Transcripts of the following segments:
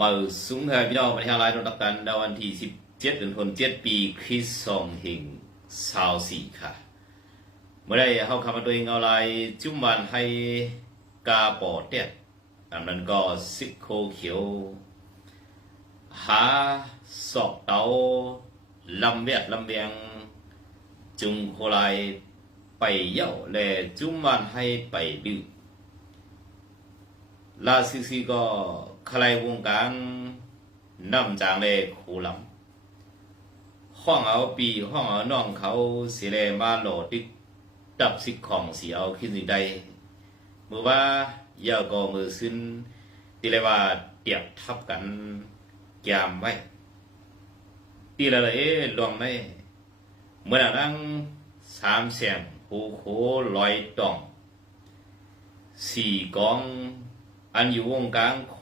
มาสูงเฮพี่น้องวันที่อะไรเราตักกันในวันที่สิบเจ็ดเดือนธันวาคมปีคริสต์สองเฮงสาวสี่ค่ะ เมื่อไรเขาคำมาตัวเองเอาอะไรจุ่มวันให้กาปอดเตียอันนั้นก็ซิกโคเขียว หาสอกเตาลำเวียดลำเวียง จุงโคไลไปเย่าแลจุ่มวันให้ไปดื้อลาซิซีก็ ใครวงการนำจางเลยคูลำห้องเอาปีห้องเอาน้องเขาเสียเลยมาโหลดติดดับสิของเสียเอาขึ้นสิใดมือว่าเยาก็มือซึ้นที่เลยว่าเตียบทับกันยามไว้ตีละเลยลองได้เมื่อนั้นสามเสียงหูโคลอยตองสี่กอง อันอยู่วงกลางโค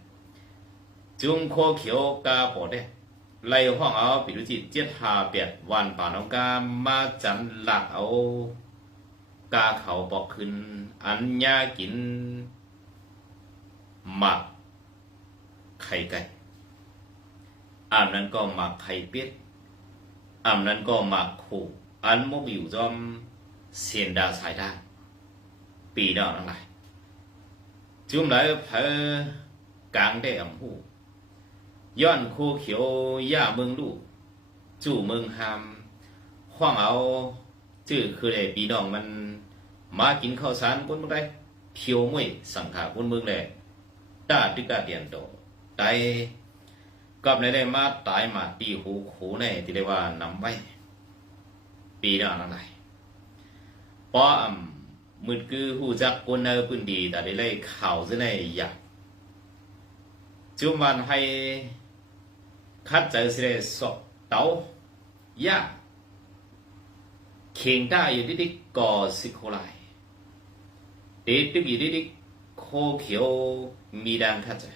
นจุมันให้ตายหมากสามสิบไปจุมันให้เอาดวนเขามาเกากาของจุมันให้รู้แล้วปีในจุงโคเขียวกาปอดเด้ไล่ห้องเอาปิรุจิตเจ็ดาเปียดวันป่าน้องกามาจันหลักเอากาเขาปอกขึ้ ย้อนคูเขียวย่าเมืองลู่จู่เมืองหามข้องเอาจื้อคือไอ้ปีน้องมันมากินข้าวสารคนเมืองได้เพียวมวยสังขาคนเมืองแลตาดึกาเตียนโตไตกับในได้มาตายมาตีหูขูในที่เรียกว่านำไว้ ปีน้องอะไรนปออํมืดคือหูจักคนเนอปืนดีแต่ได้ไล่ข่าวซะในอยากจุมวันให้ คัดเจอสิเดสอบเตายาเข่งได้อยู่ดิดิก่อสิโคไลติดตึกอยู่ดิดิโคเขียวมีดังคัดเจอ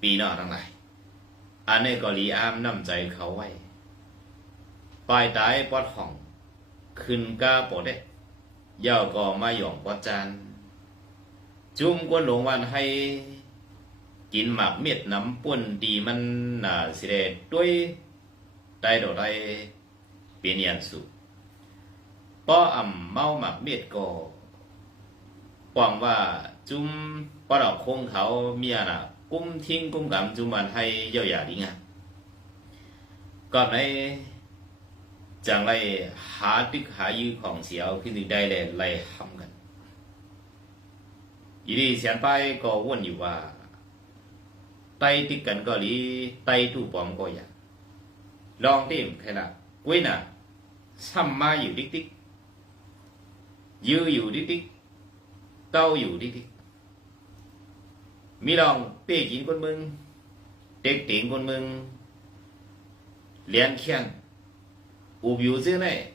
ปีน้าทั้งหลายอันนี้ก็ลีอามน้ำใจเขาไว้ปลายตายปอดห้อง ขึ้นกาปอดเด้ giờ có mà dọn quá chan chung quân lồng วันให้ กินหมากเม็ดน้ำป่นดีมันน่ะสิเดด้วยได้ดอกได้เปลี่ยนยันสุป้ออ่ำเมาหมากเม็ดก็หวังว่าจุ้มป้อดอกคงเขาเมียน่ะ กุ้มทิ้งกุ้มกำจุ้มวันให้เย่าหยาดีงะก่อนในจังไรหาตึกหายือของเสียวขึ้นได้เลยไล่ทำกันยี่ดีเสียนไปก็วนอยู่ว่า ไตติดกันก็หลีไตตู้ปอมก็อยากลองเต็มแค่ละกุ้ยน่ะซ้ำมาอยู่ดิกดิกยืออยู่ดิกดิกเก้าอยู่ดิกดิกมีลองเป้กินคนมึง เด็กเต็งคนมึงเลียนเขียน u biểu dưới này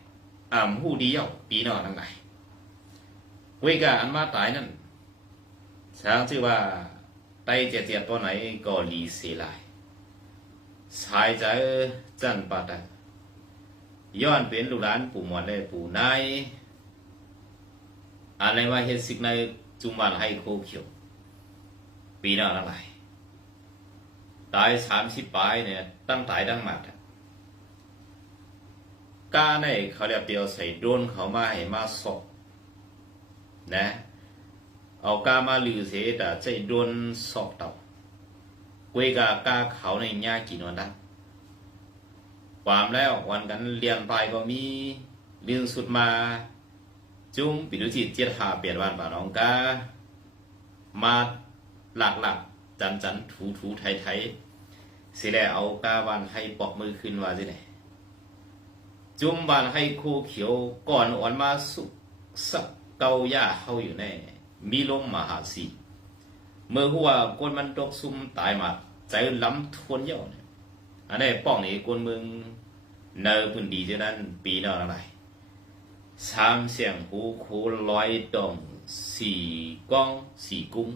ảm hù đi dạo bí nọ năng này quay cả ăn ma tái นั่น sáng chứ bà tay chẹt chẹt ตัว ไหนก็ลีเสียลายสายใจจันปัดอะย้อนเป็นลูกหลานปู่หมอนเลยปู่นายอะไรว่าเฮ็ดสิกในจุมวันให้โคเขียว ปีหน้านั่นไรตายสามสิบปลายเนี่ย ตั้งตายตั้งหมัดอะกาในเขาเรียกเดียวใส่โดนเขามาให้มาสอบนะ เอากามาลือเสแต่ใจโดนสอบต่าเวกากาเขาในญากินวันนั้นความแล้ววันกันเรียนไปก็มีเรื่องสุดมา จุ้มปิดุจิตเจ็ดหาเปลี่ยนวันป่าน้องกามาหลักหลักจันจันถูถูไทยไทยสิแล้วเอากาวันให้ปอกมือขึ้นว่าสิไหนจุ้มบานให้คู่เขียวก่อนอ่อนมาสุกสักเกาย่าเข้าอยู่แน่ มีลมมหาสีเมื่อหัวก้นมันตกซุ่มตายมาใจล้ำทวนเย่าเนี่ยอันนี้ป้องนี่กวนเมืองเนอพื้นดีเท่านั้นปีนอะไรสามเสียงหูคูร้อยดองสี่ก้องสี่กุ้ง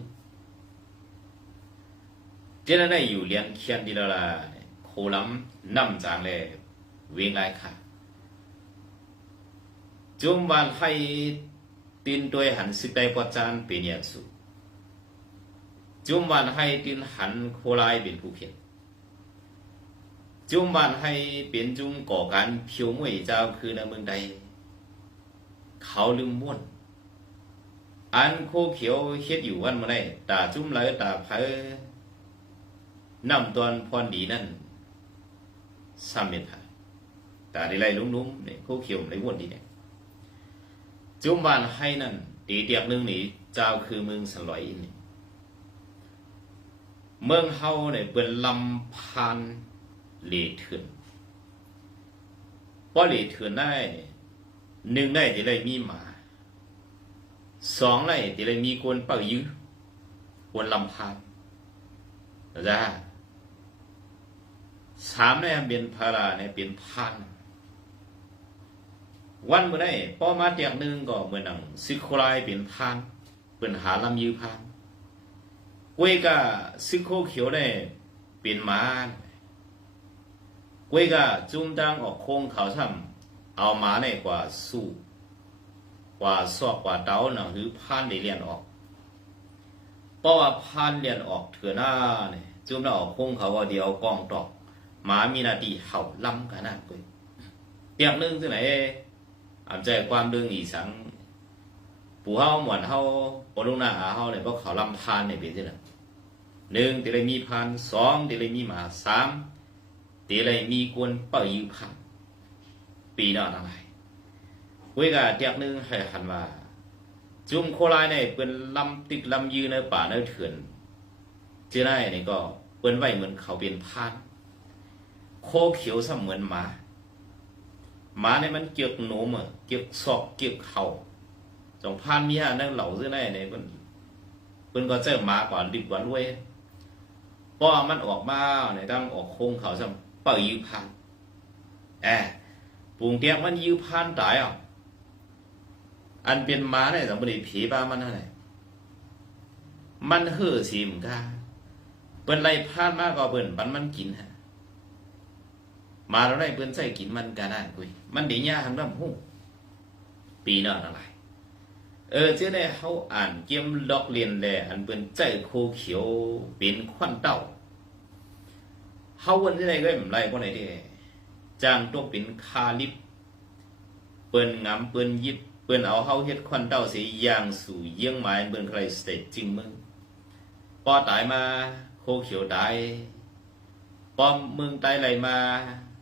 เจ้านั้นได้อยู่เลี้ยงเคียนดีแล้วล่ะโคล้ำน้ำจางเลยเวียงไรค่ะจุมวันให้ ตินด้วยหันสิได้ประจานเป็นอย่างสุจุมวันให้ตินหันโคลายเป็นผู้เพียรจุมวันให้เป็นจุมก่อการเพียวมวยเจ้าคือในเมืองใด เขาลืมม่วน อันโคเขียวเฮ็ดอยู่วันมาได้ตาจุ้มเลยตาเพอนำตอนพรดีนั่นซ้ำเป็นผาตาได้ไล่ลุ้มๆเนี่ยโคเขียวได้ม่วนดีเนี่ย จุมบานให้นั่นตีเตียกหนึงนี่เจ้าคือเมืองสลอยนี่เมืองเฮาเนี่ยเป็นลำพานเลเถือนเพราะเลเถือนได้หนึ่งได้ที่ไรมีหมาสองได้ที่ไรมีกวนเป่ายื้อกวนลำพานนะจ๊ะสามได้เป็นพาราเนี่ยเป็นพาน วันเมื่อได้ป้อมาเตียกหนึ่งก็เมื่อนังซิโคไลเป็นพานเป็นหาลำยือพานกวยกะซิโคเขียวได้เป็นมานกวยกะจุ้มดังออกโค้งเขาทำเอามาในกว่าสู้กว่าซอกกว่าเต้าหนังหือพานได้เรียนออกเพราะว่าพานเรียนออกเถื่อหน้าเนี่ยจุ้มดังออกโค้งเขาว่าเดียวกองตอกหมามีนาทีเห่าล้ำกันนั่นกวยเตียกหนึ่งที่ไหน อำใจความเรื่องอีสังปู่เฮาหมวนเฮาปลุงนาหาเฮาเนี่ยเพราะเขาลำพานเนี่ยเป็นที่นั่นหนึ่งตีเลยมีพานสองตีเลยมีหมาสามตีเลยมีกวนเป่ายิวพานปีน้าทั้งหลายเวกาเตียกหนึงให้หันว่า จุ่มโคลายเนี่ยเป็นลำติดลำยืนในป่าในเถื่อนเจ้าได้เนี่ยก็เปิ้นไว้เหมือนเขาเป็นพานโคเขียวเสมือนหมา มาเนี่ยมันเกี่ยวโน้มอะเกี่ยวศอกเกี่ยวเข่าจงพานมีหานั่งเหล่าซื้อได้เนี่ยเพิ่นเพิ่นก็เจอมาก่อนดิบกว่ารวยพอมันออกมาเนี่ยต้องออกโค้งเขาซ้ำเป่ายื้อพานแอบปรุงเตียงมันยื้อพานตายอะอันเป็นมาเนี่ยสมบูรณ์ผีบ้ามันเท่าไรมันเห่อสีมกาเปิ้นไล่พานมากก็เปิ้นปันมันกินฮะ มาแล้วได้เพื่อนใส่กินมันกันนั่นคุย มันดีย่าทำน้ำหูปีนอนอะไรเออเจ้าได้เขาอ่านเกี่ยมลอกเรียนแลอันเป็นใจโคเขียวเป็นควันเต้าเขาวันที่ไหนก็ไม่ไรพวกไหนที่จางตัวเป็นคาลิป เปิ้นงามเปิ้นยิบ เปิ้นเอาเขาเฮ็ดควันเต้าสีย่างสู่เยี่ยงไม้เปิ้นใครสเตจจริงมึงพอตายมาโคเขียวตายปอมเมืองตายไหลมา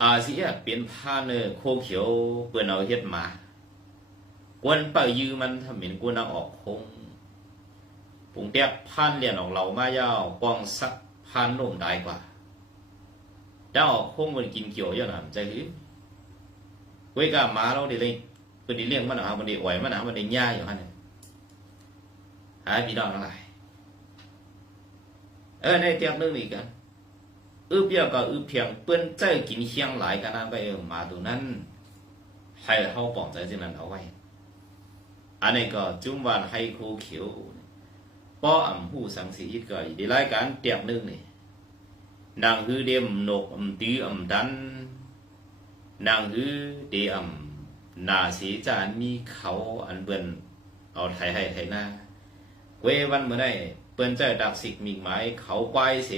องใจก้นให้ปองใจไตเลยเปิ้นงำข้อเฮาโหลกันวันเมื่อไหร่สีกำเนี่ยใครราจิน่าเซียเป็นผ้าเนอโคเขียวเปื่นเอาเฮ็ดมากวนเป่ายือมันทำเหม็นกวนเอาออกคงปุ่งเตียกพานเลียนออกเหล่ามายาวปองสักพานโน่มได้กว่าเจ้าออกคงมันกินเกี่ยวย่างนั้นใจหือเว้ยกามาเราเดี๋ยวเลยเป็นเลี้ยงมันหนามันเดี๋ยวไหวมันหนามันเดี๋ยวย่าอยู่ฮะเนี่ยหาพี่น้องอะไรเออในเตียกนึงอีกกัน อึบเดียวก็อึบเพียงเปิ้นใจกินเคียงหลายกันนะไปเออมาตัวนั้นให้เขาปอบใจที่นั้นเอาไว้อันนี้ก็จุ่มวานให้ครูเขียวป้ออ่ำหูสังสีอิดก็ได้รายการเตียบนึงนี่นางฮือเดียมนกอ่ำตีอ่ำดันนางฮือเดียมนาสีจานมีเขาอันเบิ่นเอาไทยให้ไทยหน้าเววันเมื่อได้เปิ้นใจดักสิกมีหมายเขาควายเส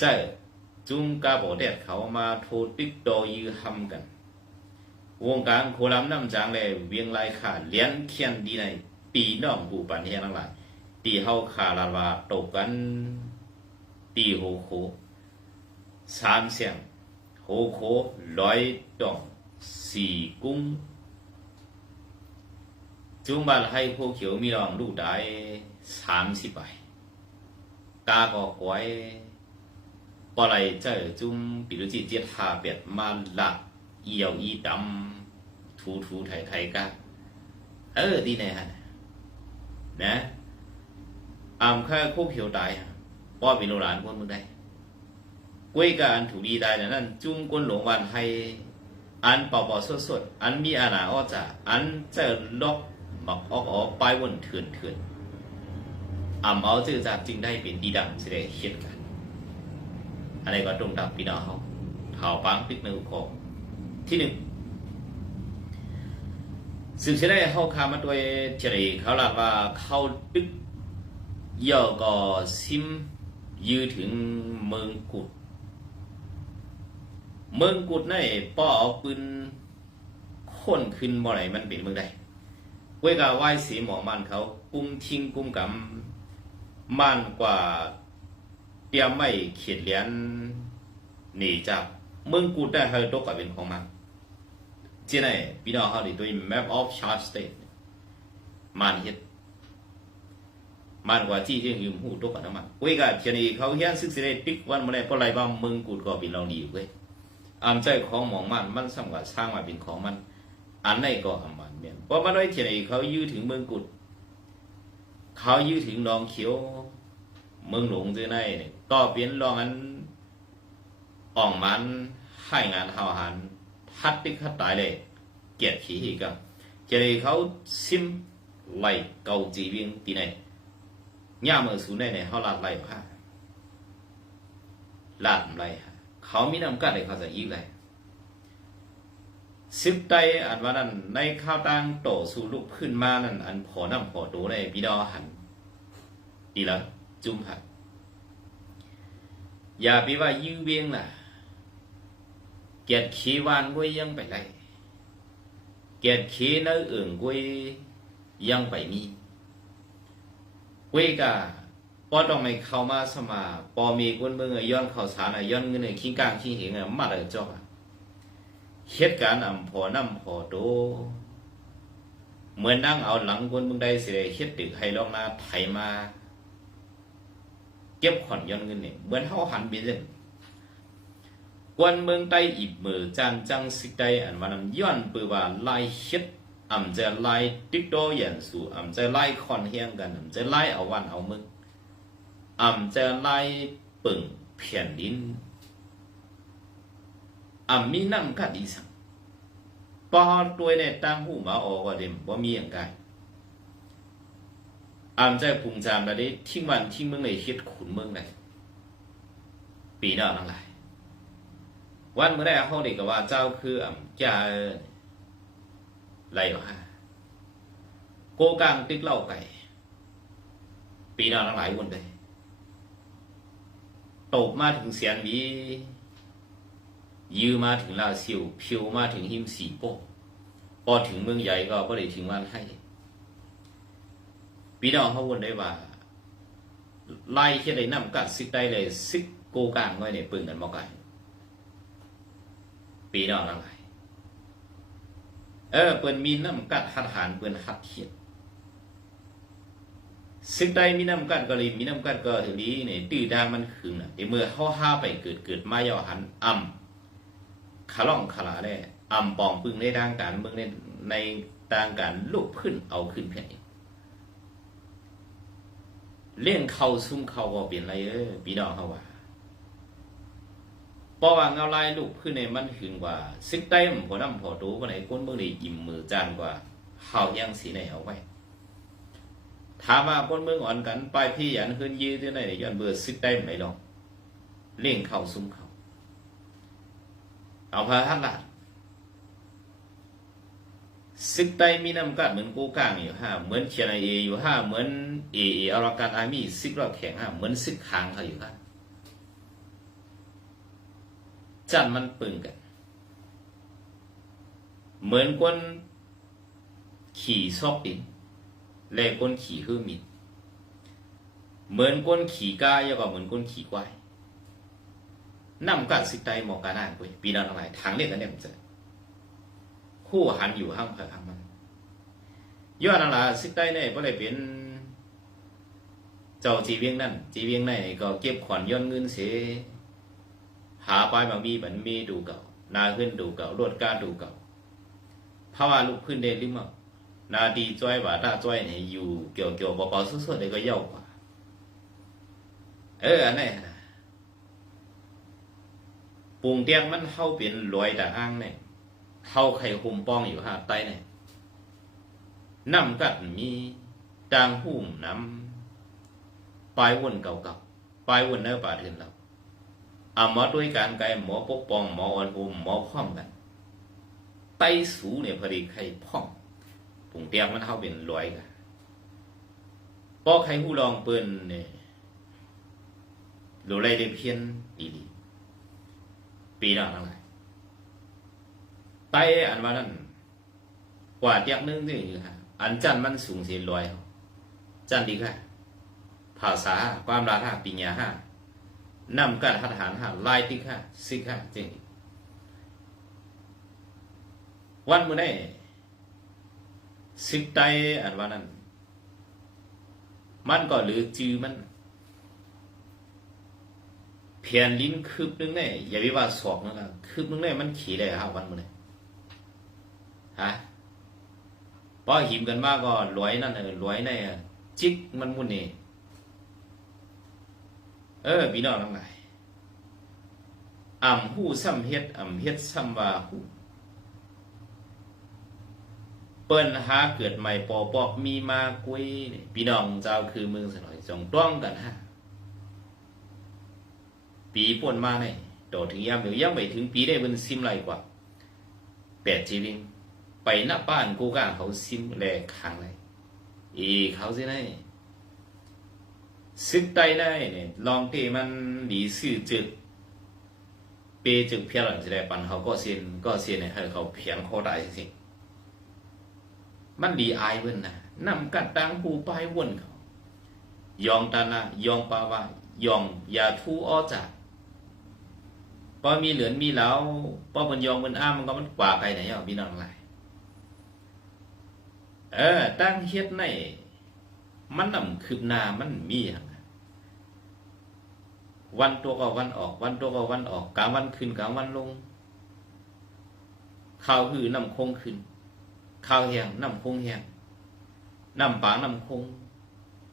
ใจจุงกาบอเดดเขามาโทษปิกดอยือหำกัน วงการโคลัมน้ำจางเลยเวียงลายขาเลี้ยนเขียนดีในปีน้องผู้ปันเฮียทั้งหลายตีเฮาขาลาวาตกกัน ตีโหโคสามเสียงโหโคร้อยดองสี่กุ้งจุงบันให้พวกเขียวมีรองลูกได้สามสิบใบกาก็กวย ปอไรเจอจุงปีรุจิเจียาเปียดมาละเอียวอีดำทูทูไทยไทยกาเออดีแน่ฮะนะอามแค่พวกเขียวตายป้อเป็นโนรานคนมึงได้กวยกับอันถูดีได้นั่นจุงก้นหลงวันให้อันเป่าๆสดๆอันมีอาณาอ้อจ่าอันเจอล็อกหมักออกออกไปวนเถื่อนเถื่อนอ่ำเอาจือจากจึงได้เป็นดีดังเสิได้เฮ็ดกัน อันนี้ก็ตรงตามพี่น้องเขาเท้าปังปิกมือคอที่หนึ่งสืบเสได้เข้าคามาด้วยเฉลยเขาลาว่าเข้าตึกเย่อก็ซิมยือถึงเมืองกุด เมืองกุดในป้อเอาปืนค้นขึ้นบ่ไหนมันเป็นเมืองใดเว้ยกาไหว้สีหมอมันเขากุ้มทิ้งกุ้มกำมันกว่า รียมไม่เขียนเหรียญหนีจากเมืองกุดได้เฮาตกกับเป็นของมันเจ้าไหนพี่น้องเขาดิตัว map of chart state มันเฮ็ดมันกว่าที่ที่ยืมหูตกกับน้ำมันเว้ยกาเทียนี่เขาเฮียนศึกษาได้ติ๊กวันมาได้เพราะอะไรบ้างเมืองกุดก็เป็นเราดีอยู่เว้ยอามใจของหมองมันมันสำคัญสร้างมาเป็นของมัน อันไหนก็อำมันเนี่ยเพราะมันไว้เทียนไอ้เขายื้อถึงเมืองกุด เขายื้อถึงหนองเขียว เมืองหลวงเจอในเนี่ยก็เปลี่ยนรองอันอ่องมันให้งานเฮาหันทัดติ๊กทัดตายเลย เกียรติขี้อีกอะเจริเขาซิมไหลเกาจีวียงตีไหนย่ามือสูในเนี่ยเขาลาดไหล่ผ้าลาดไหลเขามีน้ำกัดเลยเขาจะยิ้มเลยสิบไตอันว่านั้นในข้าวตังโตสู่ลูกขึ้นมานั่นอันพอน้ำพอโตในพี่ดอหันดีแล้ว จุมหัดอย่าไปว่ายื้อเวียงน่ะเกียรติขีวานกุยยังไปไรเกียรติขีนอื่นกุยยังไปมีกุยกาปอต้องไม่เข้ามาสมาปอมีคนเมืองย้อนเข้าสารย้อนเงินอะขี้กลางขี้เหงอะมาเลยจอกอะเหตุการณ์อำพอนำพอโตเหมือนนั่งเอาหลังคนเมืองใดสิได้เฮ็ดตึกให้ลองนาไถมา เก็บขอนย้อนเงินเนี่ยเหมือนเฮาหันไปเล่นกวนเมืองใต้อีบมือจานจังสิใดอันว่านั้นย้อนปือว่าลายเฮ็ดอำจะลายติ๊กโตยันสู่อำจะลายคอนเฮียงกันอำจะลายเอาวันเอามึงอ่ำจะไล่ปึ่งแผ่นดินอ่ำมีน้ำกัดอีสังปอตัวในตั้งหูมาออกว่าเดมว่มีอย่างไรำจะพุงจามได้ทิ้งวันทิ้งเมืองในเฮ็ดขุนเมืองไหนปีนาทั้งหลายวันเมื่อแรกเขาเด็กก็ว่าเจ้าคืออ่ำจะไรวะโกกลางติ๊กเล่าไก่ ปีน้าทั้งหลายวันเลยตกมาถึงเสียนหวียือมาถึงลาซิวพิวมาถึงหิมสีโปพอถึงเมืองใหญ่ก็บ่ได้ถึงวันให้ พี่น้องเขาวนได้ว่าไล่เฮ็ดได้นำกัดซิกได้เลยซิกโกกลางไว้ในปึงกันบ่ไกลปีน้องทั้งหลายเออเปิ้นมีน้ำกัดหัดหารเปิ้นหัดเขียนซึกใดมีน้ำกันก็เลยมีน้ำกันก็ถึงนี้เนี่ตื้อดางมันขึงน่ะเดี๋ยวเมื่อเฮาห้าไปเกิดเกิดมาย่อหันอ่ำขล่องขลาได้อ่ำปองปึงในทางการเมืองในในทางการลุกขึ้นเอาขึ้นแผ่นดิน เล่นเข้าซุ่มเข้าก็เปลี่ยนอะไรเออพี่น้องเขาว่าเพราะว่าเงาลายลูกขึ้นในมันหึงกว่าซึกใดมันพอน้ำพอโตวันไหนก้นเมืองได้ยิ้มมือจานกว่าเฮายังสีไหนเอาไว้ถามว่าคนเมืองอ่อนกันไปพี่ยันขึ้นยืดที่ไหนย้อนเบื่อซึกได้ไหมลองเลี่ยงเข้าซุ้มเขาเอาพาทัดละ ซึกได้มีน้ำกัดเหมือนกูกลางอยู่ห้าเหมือนเชียนไอเออยู่ห้าเหมือนเอเออาราการอามีซึกเราแข็งห้าเหมือนซึกคางเขาอยู่ห้าจันมันปึงกัน เหมือนคนขี่ซอกดินแลก้นขี่คือมิดเหมือนก้นขี่ก้ายก็เหมือนก้นขี่ควายนำกัดสิกไตหมอกกาหน้ากุยปีนอนอะไรทางเรียกกันเนี่ยผมจะ คู่หันอยู่ห้างเผอห้างมันย้อนอะไรสิกไตเนี่ยก็เลยเป็น เจ้าจีเวียงนั่นจีเวียงในก็เก็บขวัญย้อนเงินเสียหาปลายบางมีบันมีดูเก่า นาขึ้นดูเก่ารวดก้าดูเก่าภาวะลุกขึ้นเดลิมอนาดีจ้อยว่าถ้าจ้อยเนี่ยอยู่เกี่ยวเกี่ยวเบาๆสุดๆเลยก็เย่ากว่า เอออันนี้นปุงเตียงมันเข้าเป็นลอยแตะอ้างเนี่ย เขาไข่หุมป้องอยู่หาดใต้เนี่ยน้ำกัดมีจางหุ่มน้ำปลายวนเก่าๆปลายวนเนื้อป่าเถื่อนเราอาหมอด้วยการไกลหมอปกป้องหมออ่อนหุมหมอพร้อมกันไตสูเนี่ยพอดีไข่พ่องปุงเตียงมันเข้าเป็นลอยกันปอไข่หูลองเปิ้นเนี่ยหรืออะไรได้เพี้ยนดีๆปีหน้าทั้งหลาย ไตอันว่านั้นกว่าเตียกนึงนี่ฮะอันจันมันสูงเสียลอยจันดีค่ะภาษาความราธาปิญญาห้านำการหัตถานห้าลายติค่ะสิค่ะจริงวันมื้อนี้สิกไตอันว่านั้น มันก็หรือจือมันเพียนลิ้นคืบนึงเนี่ยอย่าไปว่าสอกนั่นนะคืบนึงเนี่ยมันขี่ได้ห้าวันมาเลย ฮะพอหิมกันมากก็รวยนั่นเออรวยในจิกมันมุนนี่เออพี่น้องทั้งหลายอ่ำหู้ซ้ำเฮ็ดอ่ำเฮ็ดซ้ำว่าหู้เปิ้นหาเกิดใหม่ปอปอกมีมากุยนี่พี่น้องเจ้าคือเมืองสนอยจงต้องกันฮะปีป่วนมาเนี่ยต่อถึงยามเดียวยังไม่ถึงปีได้เป็นซิมไรกว่าแปดจีวิง ไปหน้าบ้านกูก้าเขาซิมแลกคางเลยอีเขาสิได้ซึกไตได้เนี่ยลองเตมันหลีซื่อจึกเปจึกเพียหลังสิได้ปันเขาก็เซียนก็เซียนเนี่ยให้เขาเพียงเขาได้สิมันดีอายเบิ่นนะนำกัดตังหูปลายวนเขายองตานะยองปาวายองยาทูอ้อจากพอมีเหลือนมีแล้วพอมันยองมันอ้ามันก็มันกว่าไกลไหนอะพี่น้องหลาย เออตั้งเฮ็ดในมันนำคืบหน้ามันมีอย่างวันวันตัวก็วันออก วันตัวก็วันออกกลางวันขึ้นกลางวันลงข้าวหือนำคงขึ้นข้าวแห้งนำคงแห้งน้ำปางนำคง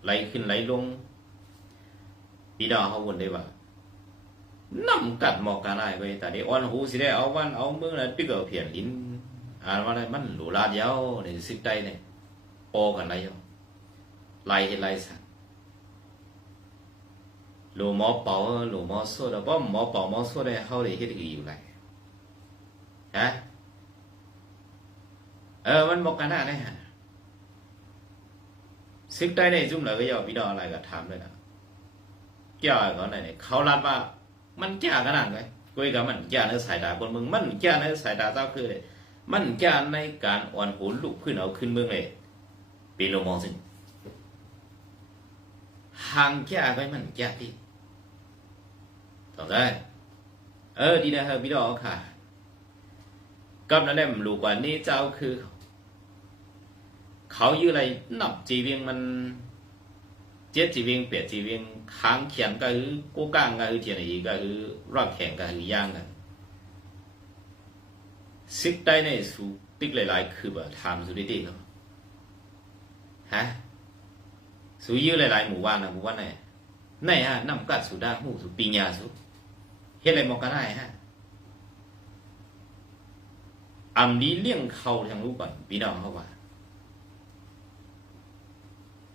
ไหลขึ้นไหลลงพี่น้องเขาวนได้ว่าน้ำกัดหมอกกันได้ไปแต่เดี๋ยวอ่อนหูสิได้เอาวันเอามือนะตึกเอาเพียนลิ้นอ่านว่าอะไรมันหลูลาดยาวในสิกใดเนี่ย โปกันไรยาวไล่ให้ไล่สันหลูหมอเป่าหลูหมอโซ่แต่ว่าหมอเป่าหมอโซ่ได้เขาเลยเฮ็ดอีอยู่ไรฮะเออมันบอกกันหน้าได้ฮะสิกใดเนี่ยจุ่มเลยก็ยาวพี่ดออะไรก็ถามเลยนะเกี่ยวกับเขาไหนเนี่ยเขารับว่า มันแก่ขนาดไหนกุยกับมันแก่ในสายตาคนมึงมันแก่ในสายตาเจ้าคือเลยมันแก่ในการอ่อนหูลุกขึ้นเอาขึ้นเมืองเลย ปีโลมองสิห่างแก่ไปมันแก่ที่ต่อได้เออดีนะเฮะพี่ดอกค่ะกับนั่นแหละลูกว่านี่เจ้าคือเขายู่ออะไรหนับจีเวียงมันเจ็ดจีเวียงแปดจีเวียงค้างเขียนก็คือกู้กางก็คือเทียนอีก็คือรอบแข่งก็คือย่างกันซิกได้ในสูติ๊กหลายๆคือแบบทำสุดที่ครับ ฮะสูยื้อหลายๆหมู่บ้านนะหมู่บ้านไหนไหนฮะน้ำกัดสุดาหูสุปิญญาสุเฮ็ดอะไรมองก็ได้ฮะอำนี้เลี้ยงเขาทางรู้ก่อนพี่น้องเขาว่า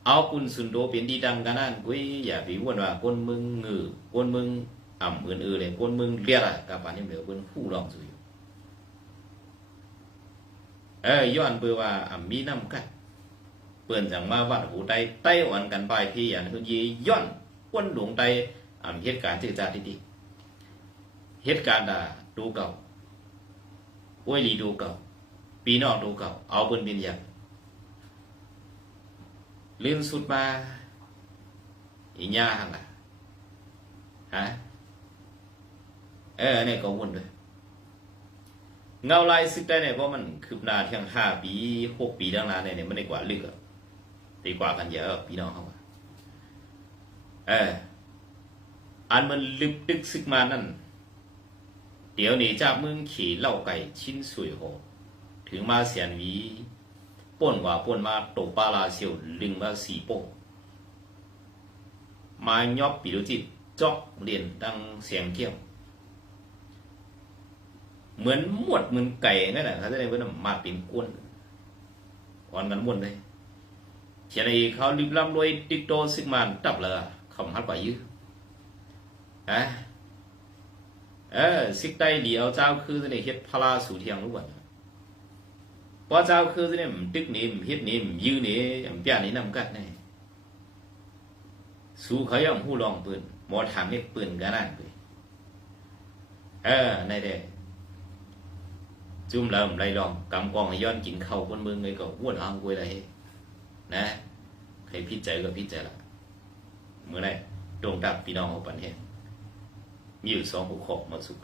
เอาคุณสุนโดเป็นดีดังกันนั่นกุ้ยอย่าไปวนว่าคนมึงงือคนมึงอ่ำอื่นๆเลยคนมึงเรียกอะกับอันนี้เหลือคนผู้ลองสุยเอ้ย้อนเบื่อว่าอ่ำมีน้ำกัด เปื่อนจังมาวัดหูไตไต้หวันกันไปที่อันคือยีย้อนก้นหลวงไตอ่ำเหตุการณ์ที่จาที่ดีเหตุการณ์ด่าดูเก่าอวยลีดูเก่า ปีนอกดูเก่า เอาเปิ้นบินอย่างลื่นสุดมาอีญ้าหั่นล่ะฮะเออเนี่ยก็วุ่นด้วยเงาลายซึกได้เนี่ยเพราะมันคืบหน้าเที่ยงห้าปีหกปีดังนั้นเนี่ยไม่ได้กว่าลึกอะ ดีกว่ากันเยอะพี่น้องเขาเอออันมันลึกดึกซึกมานั่น เดี๋ยวนี้จากมืองขี่เล่าไก่ชิ้นสวยโหถึงมาเสียนวีป่นกว่าป่นมาตกปลาลาเซียวลึงมาสีโป้มายอบปีรุจิตจอกเรียนดังเสียงเกี้ยว เหมือนหมวดเหมือนไก่นั่นแหละเขาจะได้เพื่อนมาเป็นก้นวันกันม่วนเลย เขียนเขาลิบล้ำรวยติ๊กโตซึกมันตับเลยคำฮัดกว่ายื้ออะเออซิกได้เดียวเจ้าคือจะได้เฮ็ดพลาสูเทียงรู้บ่เพอเจ้าคือจะได้มันตึกนี่มันเฮ็ดนี่มันยื้อนี่มันเปียนี่นำกันนี่สู้เขายังหู้ลองปืนหมอถามเม็ดปืนกันนั่นไปเออในเด้จุ่มแล้วไรลองกำกองย้อนกินข้าคนเมืองเลยก็ว้วนเอากวยอะไร นะใครพิจัยก็พิจัยละเมื่อไรดวงตับพี่น้องของปันเห็นมีอยู่สองหัวข้อมาสุข